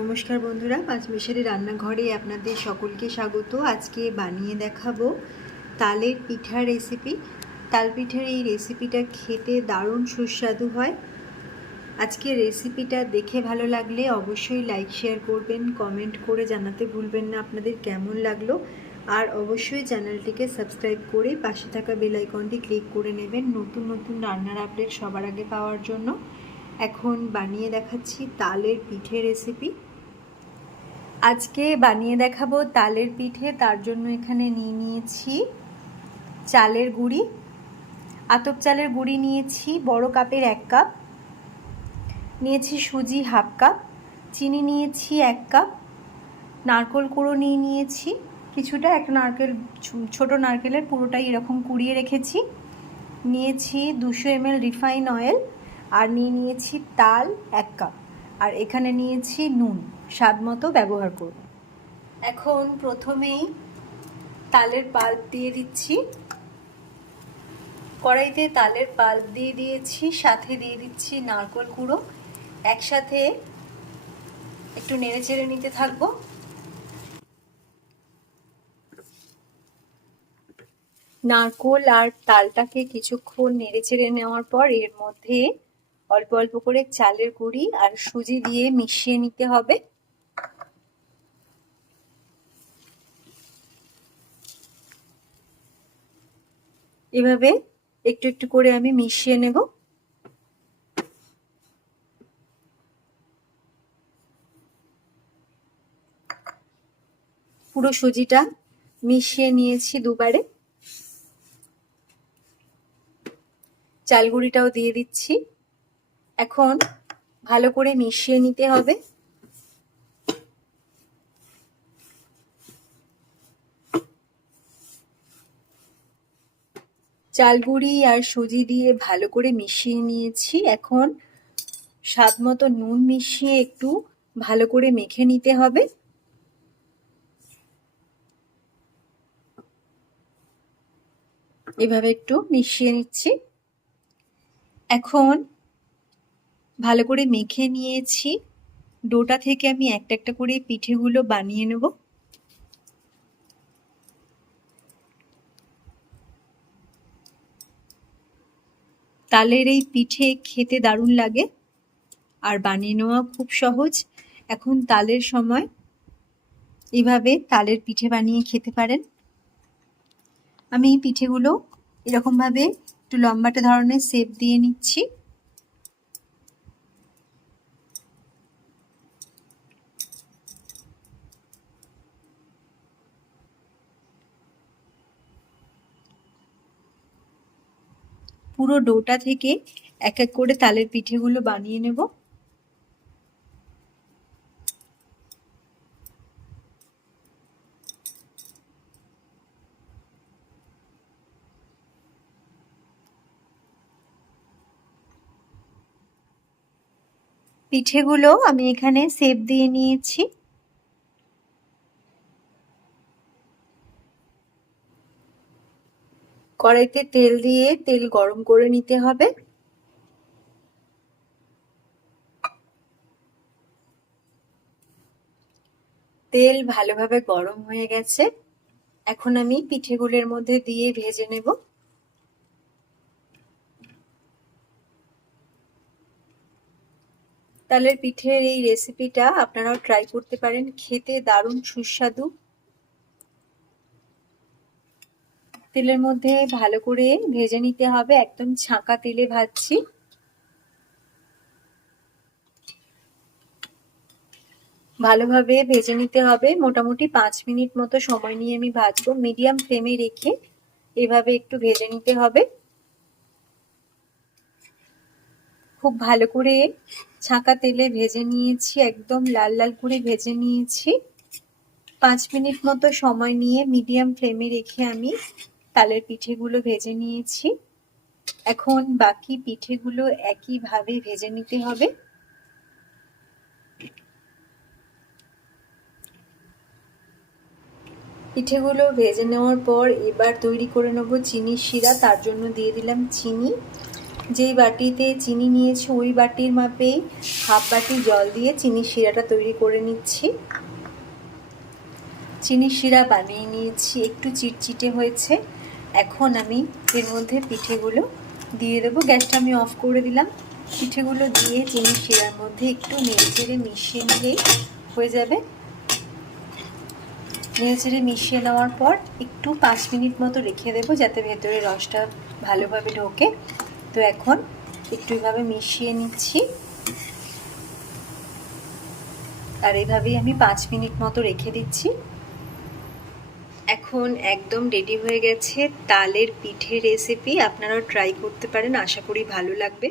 নমস্কার বন্ধুরা পাঁচমিশালি রান্নাঘরে আপনাদের সকলকে স্বাগত। আজকে বানিয়ে দেখাবো তালের পিঠা রেসিপি তাল পিঠার এই রেসিপিটা খেতে দারুণ সুস্বাদু হয়। আজকে রেসিপিটা দেখে ভালো লাগলে অবশ্যই লাইক শেয়ার করবেন কমেন্ট করে জানাতে ভুলবেন না আপনাদের কেমন লাগল। আর অবশ্যই চ্যানেলটিকে সাবস্ক্রাইব করে পাশে থাকা বেল আইকনটি ক্লিক করে নেবেন নতুন নতুন রান্নার আপডেট সবার আগে পাওয়ার জন্য। এখন বানিয়ে দেখাচ্ছি তালের পিঠে রেসিপি আজকে বানিয়ে দেখাবো তালের পিঠে, তার জন্য এখানে নিয়ে নিয়েছি চালের গুঁড়ি। আতপ চালের গুঁড়ি নিয়েছি, বড় কাপের এক কাপ। নিয়েছি সুজি হাফ কাপ। চিনি নিয়েছি এক কাপ। নারকোল কুড়ো নিয়ে নিয়েছি। কিছুটা একটা নারকেল, ছোট নারকেলের পুরোটাই এরকম কুড়িয়ে রেখেছি। নিয়েছি দুশো এমএল রিফাইন অয়েল। আর নিয়ে নিয়েছি তাল এক কাপ। আর এখানে নিয়েছি নুন। স্বাদ মতো ব্যবহার করব। এখন প্রথমেই তালের পাল্প দিয়ে দিচ্ছি। কড়াইতে তালের পাল্প দিয়ে দিয়েছি, সাথে দিয়ে দিচ্ছি নারকোল কুড়ো একসাথে একটু নেড়ে চেড়ে নিতে থাকব। নারকোল আর তালটাকে কিছুক্ষণ নেড়ে চেড়ে নেওয়ার পর এর মধ্যে অল্প অল্প করে চালের গুঁড়ি আর সুজি দিয়ে মিশিয়ে নিতে হবে। এভাবে একটু একটু করে আমি মিশিয়ে নেব। পুরো সুজিটা মিশিয়ে নিয়েছি দুবারে। চালগুড়িটাও দিয়ে দিচ্ছি। এখন ভালো করে মিশিয়ে নিতে হবে। চালগুড়ি আর সুজি দিয়ে ভালো করে মিশিয়ে নিয়েছি। এখন স্বাদ মতো নুন মিশিয়ে একটু ভালো করে মেখে নিতে হবে। এভাবে একটু মিশিয়ে নিচ্ছি। এখন ভালো করে মেখে নিয়েছি। ডোটা থেকে আমি একটা একটা করে পিঠেগুলো বানিয়ে নেব। তালের এই পিঠে খেতে দারুণ লাগে। আর বানিয়ে নেওয়া খুব সহজ। এখন তালের সময়। এভাবে তালের পিঠে বানিয়ে খেতে পারেন। আমি এই পিঠেগুলো এরকমভাবে একটু লম্বাটা ধরনের শেপ দিয়ে নিচ্ছি। পুরো ডোটা থেকে এক এক করে তালের পিঠেগুলো বানিয়ে নেব। পিঠেগুলো আমি এখানে সেপ দিয়ে নিয়েছি। কড়াইতে তেল দিয়ে তেল গরম করে নিতে হবে। তেল ভালোভাবে গরম হয়ে গেছে। এখন আমি পিঠেগুলোর মধ্যে দিয়ে ভেজে নেব। তালের পিঠের এই রেসিপিটা আপনারাও ট্রাই করতে পারেন। খেতে দারুণ সুস্বাদু। তেলের মধ্যে ভালো করে ভেজে নিতে হবে, একদম ছাঁকা তেলে ভাজছি। ভালোভাবে ভেজে নিতে হবে, মোটামুটি পাঁচ মিনিট মতো সময় নিয়ে আমি ভাজবো। মিডিয়াম ফ্লেমে রেখে এভাবে একটু ভেজে নিতে হবে। খুব ভালো করে ছাঁকা তেলে ভেজে নিয়েছি, একদম লাল লাল করে ভেজে নিয়েছি। পাঁচ মিনিট মতো সময় নিয়ে মিডিয়াম ফ্লেমে রেখে আমি তালের পিঠেগুলো ভেজে নিয়েছি। এখন বাকি পিঠেগুলো একইভাবে ভেজে নিতে হবে। পিঠেগুলো ভেজে নেওয়ার পর এবার তৈরি করে নেব চিনির শিরা। তার জন্য দিয়ে দিলাম চিনি। যেই বাটিতে চিনি নিয়েছি, ওই বাটির মাপেই হাফ বাটি জল দিয়ে চিনির শিরাটা তৈরি করে নিচ্ছি। চিনির শিরা বানিয়ে নিয়েছি। একটু চিটচিটে হয়েছে। এখন আমি এর মধ্যে পিঠেগুলো দিয়ে দেবো। গ্যাসটা আমি অফ করে দিলাম। পিঠেগুলো দিয়ে চিনির শিরার মধ্যে একটু নেড়ে চেড়ে মিশিয়ে নিলেই হয়ে যাবে। নেড়ে চেড়ে মিশিয়ে নেওয়ার পর একটু পাঁচ মিনিট মতো রেখে দেবো যাতে ভেতরে রসটা ভালোভাবে ঢোকে। তো এখন একটু এভাবে মিশিয়ে নিচ্ছি। আর এইভাবেই আমি পাঁচ মিনিট মতো রেখে দিচ্ছি। এখন একদম রেডি হয়ে গেছে তালের পিঠে রেসিপি আপনারাও ট্রাই করতে পারেন, আশা করি ভালো লাগবে।